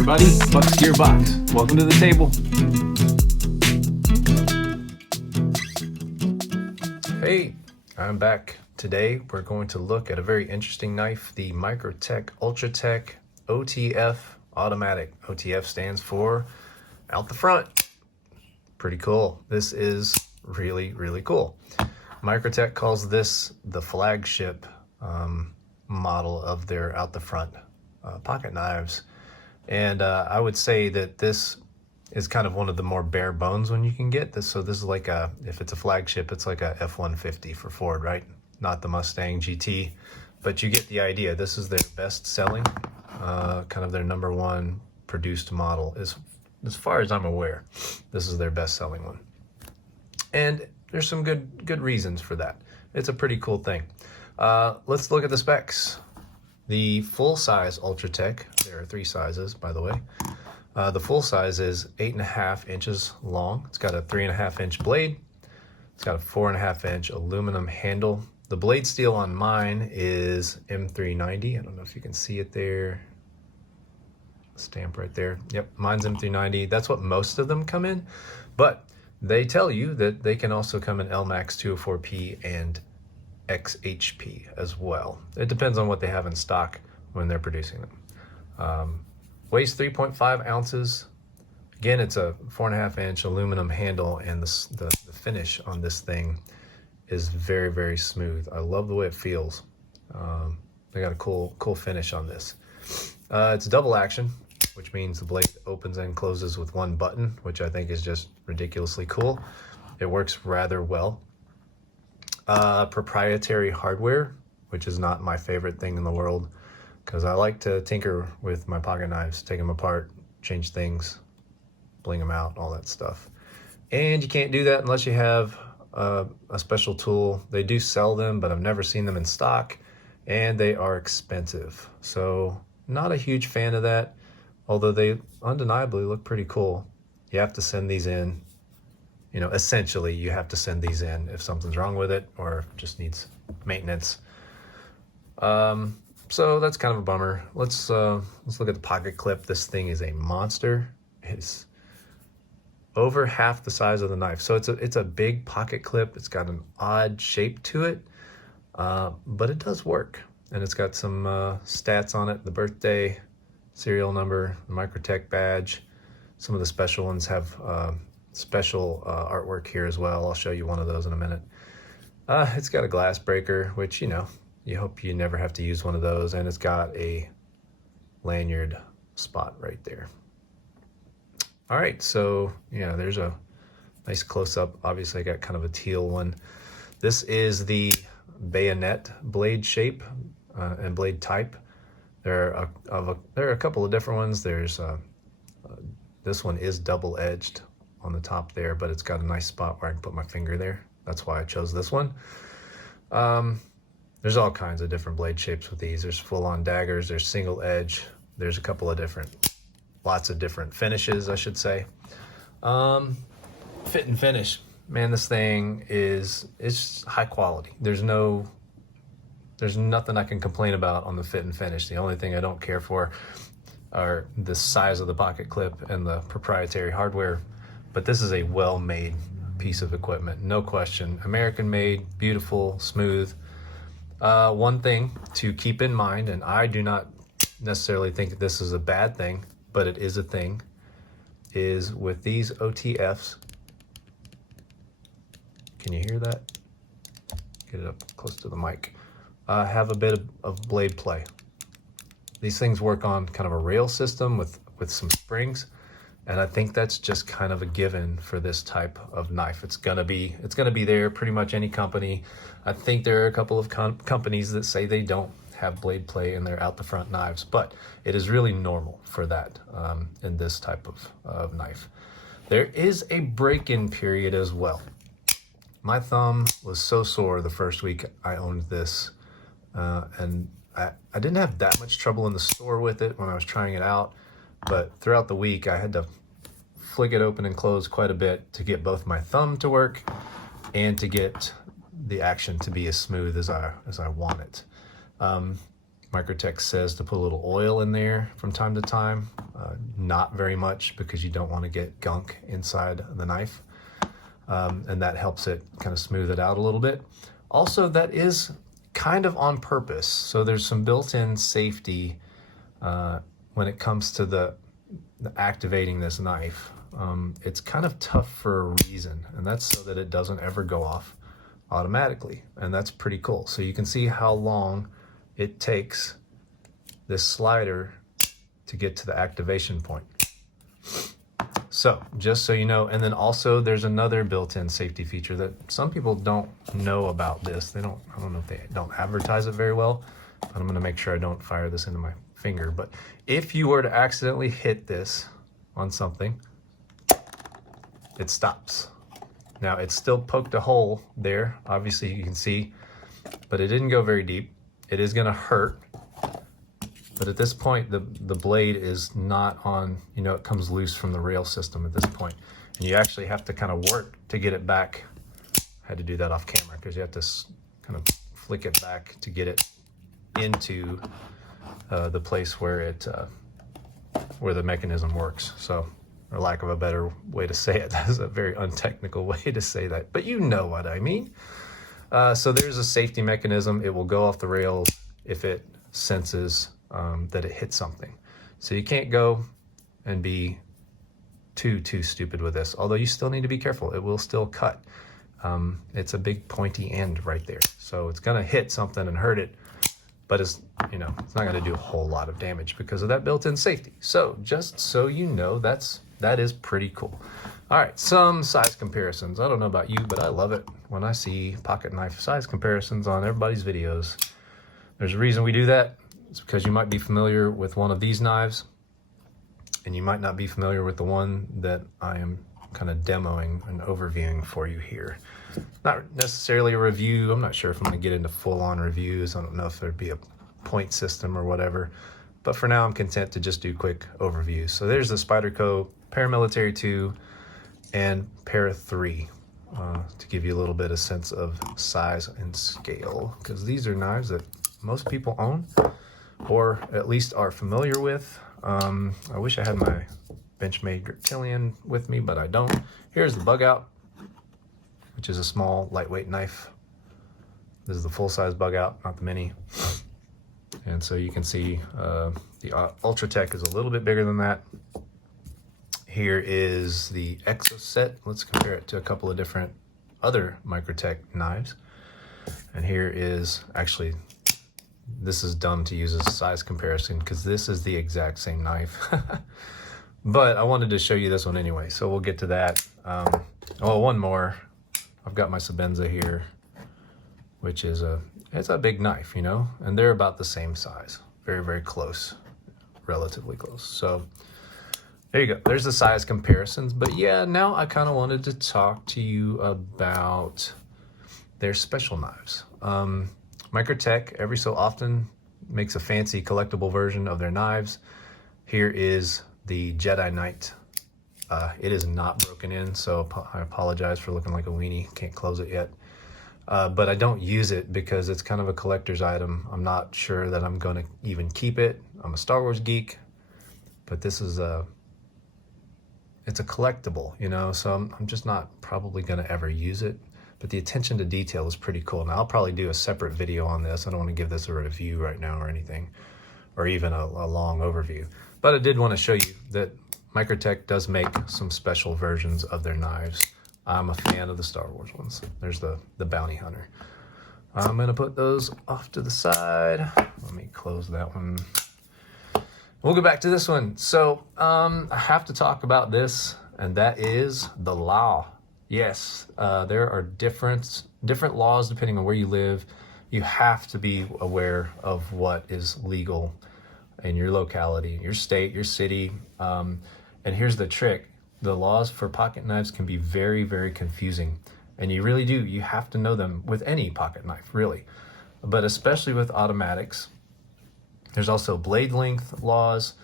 everybody, BUCKSGEARBOX. Welcome to the table. Hey, I'm back. Today we're going to look at a very interesting knife, the Microtech Ultratech OTF automatic. OTF stands for out the front. Pretty cool. This is really, really cool. Microtech calls this the flagship model of their out the front pocket knives. And I would say that this is kind of one of the more bare bones one you can get. So this is like if it's a flagship, it's like a F-150 for Ford, right? Not the Mustang GT, but you get the idea. This is their best selling, kind of their number one produced model. As far as I'm aware, this is their best selling one. And there's some good reasons for that. It's a pretty cool thing. Let's look at the specs. The full size Ultratech, there are 3 sizes, by the way. The full size is 8.5 inches long. It's got a 3.5 inch blade. It's got a 4.5 inch aluminum handle. The blade steel on mine is M390. I don't know if you can see it there. Stamp right there. Yep, mine's M390. That's what most of them come in, but they tell you that they can also come in LMAX 204P and XHP as well. It depends on what they have in stock when they're producing them. Weighs 3.5 ounces. Again, it's a 4.5 inch aluminum handle, and the finish on this thing is very, very smooth. I love the way it feels. They got a cool finish on this. It's double action, which means the blade opens and closes with one button, which I think is just ridiculously cool. It works rather well. Proprietary hardware, which is not my favorite thing in the world, because I like to tinker with my pocket knives, take them apart, change things, bling them out, all that stuff. And you can't do that unless you have a special tool. They do sell them, but I've never seen them in stock, and they are expensive. So not a huge fan of that, although they undeniably look pretty cool. You have to send these in. You know, essentially you have to send these in if something's wrong with it or just needs maintenance. So that's kind of a bummer. Let's look at the pocket clip. This thing is a monster. It's over half the size of the knife. So it's a big pocket clip. It's got an odd shape to it, but it does work. And it's got some stats on it, the birthday, serial number, the Microtech badge. Some of the special ones have special artwork here as well. I'll show you one of those in a minute. It's got a glass breaker, which, you know, you hope you never have to use one of those, and it's got a lanyard spot right there. All right, so yeah, there's a nice close-up. Obviously I got kind of a teal one. This is the Bayonet Blade shape and blade type. There are a couple of different ones. There's this one is double-edged on the top there, but it's got a nice spot where I can put my finger there. That's why I chose this one. There's all kinds of different blade shapes with these. There's full-on daggers, there's single edge, there's a couple of lots of different finishes, I should say. Fit and finish, man, this thing it's high quality. There's nothing I can complain about on the fit and finish. The only thing I don't care for are the size of the pocket clip and the proprietary hardware. But this is a well-made piece of equipment, no question. American-made, beautiful, smooth. One thing to keep in mind, and I do not necessarily think this is a bad thing, but it is a thing, is with these OTFs, can you hear that? Get it up close to the mic. Have a bit of blade play. These things work on kind of a rail system with some springs. And I think that's just kind of a given for this type of knife. It's gonna be there, pretty much any company. I think there are a couple of companies that say they don't have blade play in their out the front knives, but it is really normal for that in this type of knife. There is a break-in period as well. My thumb was so sore the first week I owned this, and I didn't have that much trouble in the store with it when I was trying it out. But throughout the week, I had to flick it open and close quite a bit to get both my thumb to work and to get the action to be as smooth as I want it. Microtech says to put a little oil in there from time to time. Not very much, because you don't want to get gunk inside the knife. And that helps it kind of smooth it out a little bit. Also, that is kind of on purpose. So there's some built-in safety when it comes to the activating this knife. It's kind of tough for a reason, and that's so that it doesn't ever go off automatically. And that's pretty cool. So you can see how long it takes this slider to get to the activation point. So just so you know, and then also there's another built-in safety feature that some people don't know about this. I don't know if they don't advertise it very well, but I'm gonna make sure I don't fire this into my finger. But if you were to accidentally hit this on something, it stops. Now it's still poked a hole there, obviously you can see, but it didn't go very deep. It is gonna hurt. But at this point, the blade is not on, you know, it comes loose from the rail system at this point. And you actually have to kind of work to get it back. I had to do that off camera because you have to kind of flick it back to get it into the place where where the mechanism works. So, for lack of a better way to say it, that's a very untechnical way to say that, but you know what I mean. So there's a safety mechanism. It will go off the rails if it senses that it hit something. So you can't go and be too stupid with this, although you still need to be careful. It will still cut. It's a big pointy end right there, so it's gonna hit something and hurt it, but it's, you know, it's not gonna do a whole lot of damage because of that built-in safety. So just so you know, that is pretty cool. All right, some size comparisons. I don't know about you, but I love it when I see pocket knife size comparisons on everybody's videos. There's a reason we do that. It's because you might be familiar with one of these knives, and you might not be familiar with the one that I am kind of demoing and overviewing for you here. Not necessarily a review. I'm not sure if I'm going to get into full-on reviews. I don't know if there'd be a point system or whatever. But for now, I'm content to just do quick overviews. So there's the Spyderco Paramilitary 2 and Para 3 to give you a little bit of sense of size and scale, because these are knives that most people own, or at least are familiar with. I wish I had my Benchmade Griptilian with me, but I don't. Here's the Bug Out, which is a small, lightweight knife. This is the full-size Bug Out, not the mini. And so you can see the Ultratech is a little bit bigger than that. Here is the Exo Set. Let's compare it to a couple of different other Microtech knives. And here is, actually, this is dumb to use as a size comparison because this is the exact same knife. But I wanted to show you this one anyway, so we'll get to that. Oh, one more. I've got my Sabenza here, which is it's a big knife, you know, and they're about the same size. Very, very close, relatively close. So there you go. There's the size comparisons. But yeah, now I kind of wanted to talk to you about their special knives. Microtech every so often makes a fancy collectible version of their knives. Here is the Jedi Knight. It is not broken in, so I apologize for looking like a weenie. Can't close it yet. But I don't use it because it's kind of a collector's item. I'm not sure that I'm going to even keep it. I'm a Star Wars geek, but this is it's a collectible, you know, so I'm just not probably going to ever use it. But the attention to detail is pretty cool. Now, I'll probably do a separate video on this. I don't want to give this a review right now or anything, or even a long overview. But I did want to show you that Microtech does make some special versions of their knives. I'm a fan of the Star Wars ones. There's the Bounty Hunter. I'm going to put those off to the side. Let me close that one. We'll go back to this one. So I have to talk about this, and that is the law. Yes, there are different laws depending on where you live. You have to be aware of what is legal in your locality, your state, your city. And here's the trick. The laws for pocket knives can be very, very confusing. And you really do. You have to know them with any pocket knife, really. But especially with automatics. There's also blade length laws.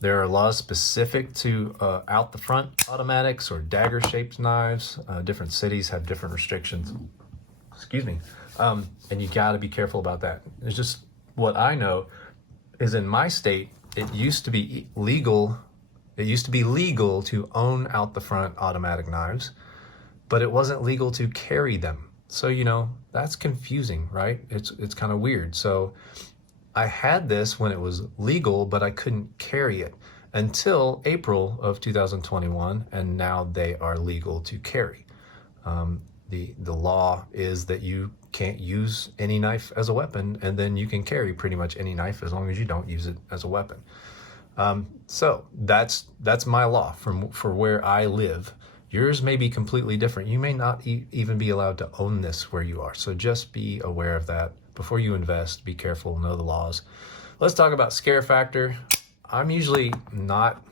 There are laws specific to out the front automatics or dagger shaped knives. Different cities have different restrictions. Excuse me. And you got to be careful about that. It's just what I know. is in my state, it used to be legal. It used to be legal to own out the front automatic knives, but it wasn't legal to carry them. So, you know, that's confusing, right? It's kind of weird. So I had this when it was legal, but I couldn't carry it until April of 2021, and now they are legal to carry. The law is that you can't use any knife as a weapon, and then you can carry pretty much any knife as long as you don't use it as a weapon. So that's my law for where I live. Yours may be completely different. You may not even be allowed to own this where you are. So just be aware of that before you invest. Be careful, know the laws. Let's talk about scare factor. I'm usually not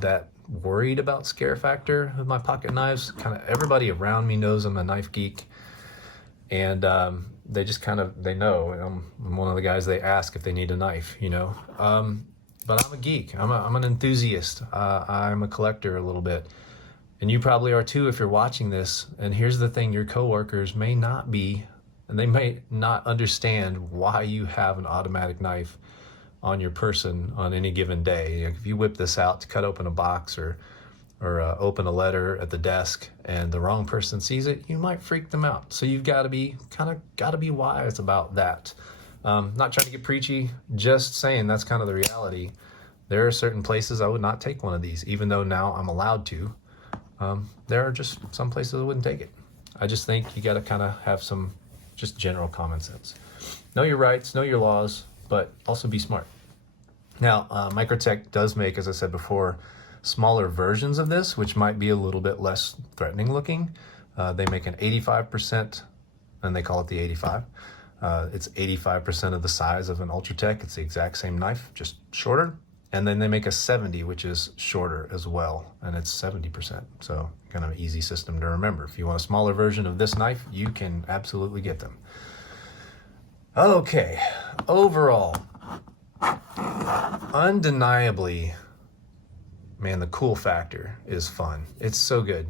that worried about scare factor with my pocket knives. Kind of everybody around me knows I'm a knife geek, and they just they know I'm one of the guys they ask if they need a knife, you know. But I'm a geek. I'm an enthusiast. I'm a collector a little bit, and you probably are too if you're watching this. And here's the thing: your coworkers may not be, and they may not understand why you have an automatic knife on your person on any given day. If you whip this out to cut open a box or open a letter at the desk and the wrong person sees it, you might freak them out. So you've got to be wise about that. Not trying to get preachy, just saying that's kind of the reality. There are certain places I would not take one of these, even though now I'm allowed to. There are just some places I wouldn't take it. I just think you got to kind of have some just general common sense. Know your rights, know your laws, but also be smart. Now, Microtech does make, as I said before, smaller versions of this, which might be a little bit less threatening looking. They make an 85%, and they call it the 85. It's 85% of the size of an Ultratech. It's the exact same knife, just shorter. And then they make a 70, which is shorter as well, and it's 70%. So kind of an easy system to remember. If you want a smaller version of this knife, you can absolutely get them. Okay, overall, undeniably, man, the cool factor is fun. It's so good.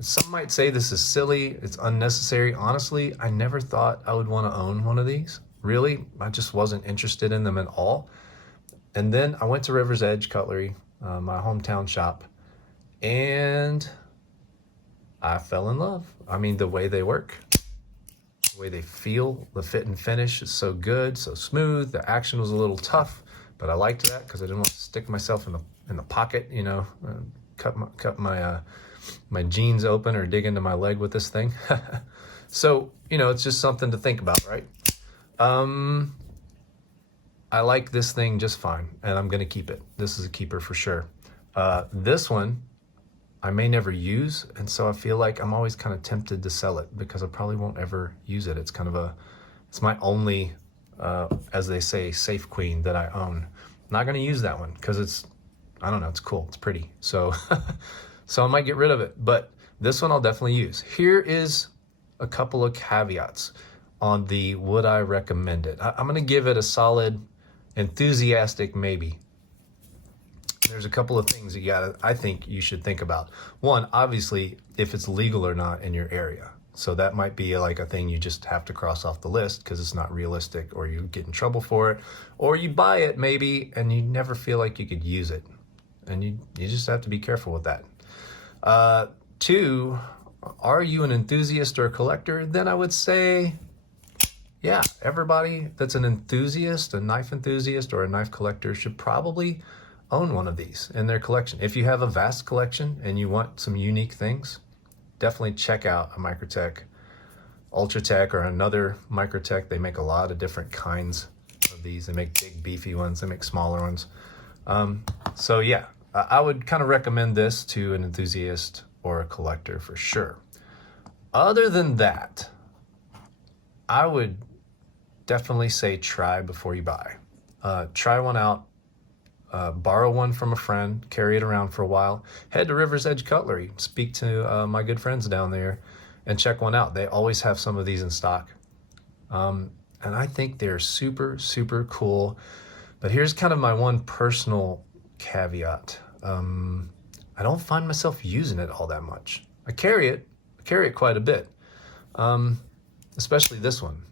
Some might say this is silly, it's unnecessary. Honestly, I never thought I would want to own one of these. Really, I just wasn't interested in them at all. And then I went to River's Edge Cutlery, my hometown shop, and I fell in love. I mean, the way they work, the way they feel, the fit and finish is so good, so smooth. The action was a little tough, but I liked that because I didn't want to stick myself in the pocket, you know, cut my jeans open or dig into my leg with this thing. So, you know, it's just something to think about, right? I like this thing just fine, and I'm going to keep it. This is a keeper for sure. This one I may never use, and so I feel like I'm always kind of tempted to sell it because I probably won't ever use it. It's it's my only, as they say, safe queen that I own. I'm not going to use that one because I don't know, it's cool, it's pretty. So, so I might get rid of it, but this one I'll definitely use. Here is a couple of caveats on the would I recommend it. I'm going to give it a solid enthusiastic maybe. There's a couple of things I think you should think about. One, obviously, if it's legal or not in your area. So that might be like a thing you just have to cross off the list because it's not realistic, or you get in trouble for it, or you buy it maybe and you never feel like you could use it. And you just have to be careful with that. Two, are you an enthusiast or a collector? Then I would say, yeah, everybody that's an enthusiast, a knife enthusiast or a knife collector should probably own one of these in their collection. If you have a vast collection and you want some unique things, definitely check out a Microtech Ultratech or another Microtech. They make a lot of different kinds of these. They make big beefy ones, they make smaller ones. So yeah, I would kind of recommend this to an enthusiast or a collector for sure. Other than that, I would definitely say try before you buy. Try one out, borrow one from a friend, carry it around for a while. Head to River's Edge Cutlery, speak to my good friends down there, and check one out. They always have some of these in stock. And I think they're super, super cool. But here's kind of my one personal caveat. I don't find myself using it all that much. I carry it quite a bit, especially this one.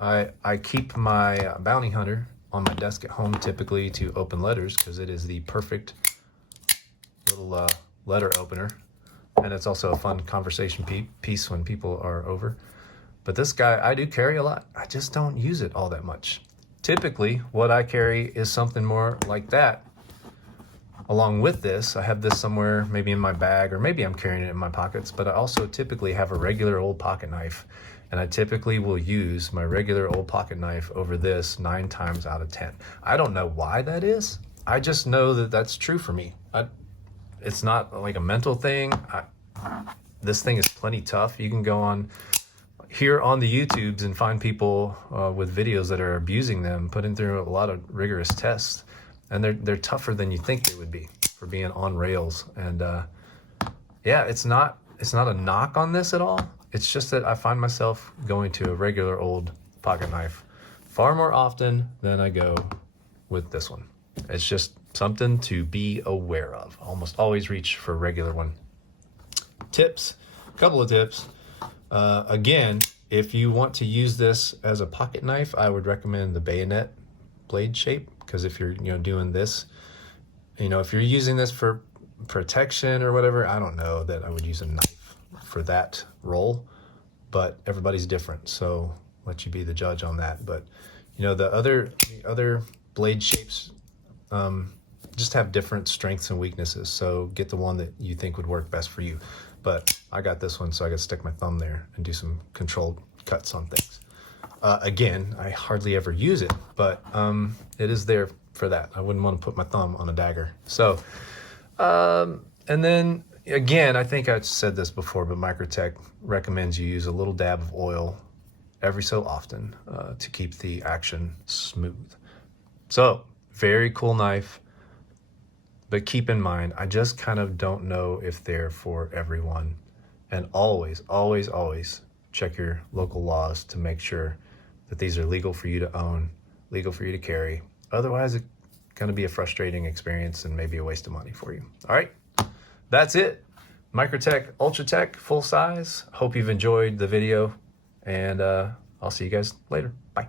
I keep my bounty hunter on my desk at home typically to open letters because it is the perfect little letter opener. And it's also a fun conversation piece when people are over. But this guy, I do carry a lot. I just don't use it all that much. Typically, what I carry is something more like that. Along with this, I have this somewhere, maybe in my bag, or maybe I'm carrying it in my pockets, but I also typically have a regular old pocket knife. And I typically will use my regular old pocket knife over this 9 times out of 10. I don't know why that is. I just know that that's true for me. It's not like a mental thing. This thing is plenty tough. You can go on here on the YouTubes and find people with videos that are abusing them, putting through a lot of rigorous tests, and they're tougher than you think they would be for being on rails. And yeah, it's not a knock on this at all. It's just that I find myself going to a regular old pocket knife far more often than I go with this one. It's just something to be aware of. Almost always reach for a regular one. Tips, a couple of tips. Again, if you want to use this as a pocket knife, I would recommend the Bayonet Blade shape, because if you're doing this, if you're using this for protection or whatever, I don't know that I would use a knife for that role, but everybody's different, so let you be the judge on that. But the other blade shapes just have different strengths and weaknesses, so get the one that you think would work best for you. But I got this one, so I got to stick my thumb there and do some controlled cuts on things. Again, I hardly ever use it, but it is there for that. I wouldn't want to put my thumb on a dagger. So, and then again, I think I've said this before, but Microtech recommends you use a little dab of oil every so often to keep the action smooth. So, very cool knife. But keep in mind, I just kind of don't know if they're for everyone. And always, always, always check your local laws to make sure that these are legal for you to own, legal for you to carry. Otherwise, it's going to be a frustrating experience and maybe a waste of money for you. All right, that's it. Microtech Ultratech, full size. Hope you've enjoyed the video, and I'll see you guys later. Bye.